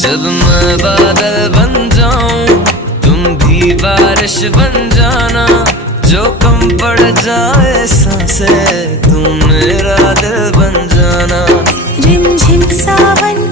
जब मैं बादल बन जाऊं तुम भी बारिश बन जाना, जो कम पड़ जाए सांसें तुम मेरा दिल बन जाना। रिमझिम सावन